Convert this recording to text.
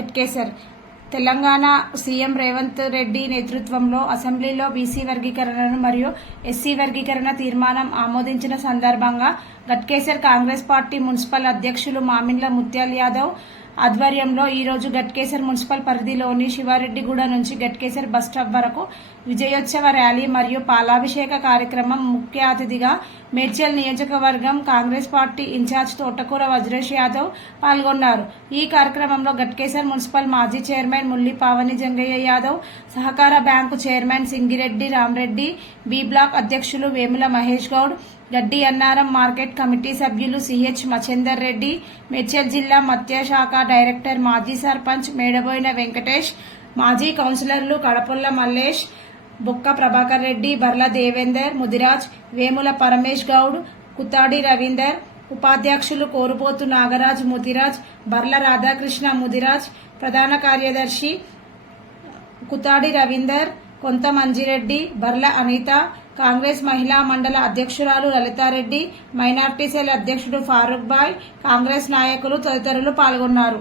Ghatkesar. Telangana CM Revanth Reddy నేతృత్వంలో అసెంబ్లీలో BC వర్గీకరణను మరియు ఎస్సీ వర్గీకరణ తీర్మానం ఆమోదించిన సందర్భంగా గట్కేసర్ కాంగ్రెస్ పార్టీ మున్సిపల్ అధ్యక్షులు మామిండ్ల ముత్యాల్ యాదవ్ ఆధ్వర్యంలో ఈరోజు గట్కేసర్ మున్సిపల్ పరిధిలోని శివారెడ్డిగూడ నుంచి గట్కేసర్ బస్టాప్ వరకు విజయోత్సవ ర్యాలీ మరియు పాలాభిషేక కార్యక్రమం ముఖ్య అతిథిగా మేడ్చల్ నియోజకవర్గం కాంగ్రెస్ పార్టీ ఇన్ఛార్జ్ తోటకూర వజ్రేష్ యాదవ్ పాల్గొన్నారు. ఈ కార్యక్రమంలో గట్కేసర్ మున్సిపల్ మాజీ చైర్మన్ ముల్లి పావని జంగయ్య యాదవ్, సహకార bank chairman Singireddy Ramareddy, B block అధ్యక్షులు వేముల మహేష్ గౌడ్, గడ్డి అన్నారం మార్కెట్ కమిటీ సభ్యులు సిహెచ్ మచేందర్ రెడ్డి, మేడ్చల్ జిల్లా మత్స్యశాఖ డైరెక్టర్ మాజీ సర్పంచ్ మేడబోయిన వెంకటేష్, మాజీ కౌన్సిలర్లు కడపొల్ల మల్లేష్, బొక్క ప్రభాకర్ రెడ్డి, బర్ల దేవేందర్ ముదిరాజ్, వేముల పరమేష్ గౌడ్, కుతాడి రవీందర్, ఉపాధ్యక్షులు కోరుపోతు నాగరాజ్ ముదిరాజ్, బర్ల రాధాకృష్ణ ముదిరాజ్, ప్రధాన కార్యదర్శి కుతాడి రవీందర్, కొంత మంజిరెడ్డి, బర్ల అనిత, కాంగ్రెస్ మహిళా మండల అధ్యక్షురాలు లలితారెడ్డి, మైనార్టీ సెల్ అధ్యక్షుడు ఫారూక్ బాయ్, కాంగ్రెస్ నాయకులు తదితరులు పాల్గొన్నారు.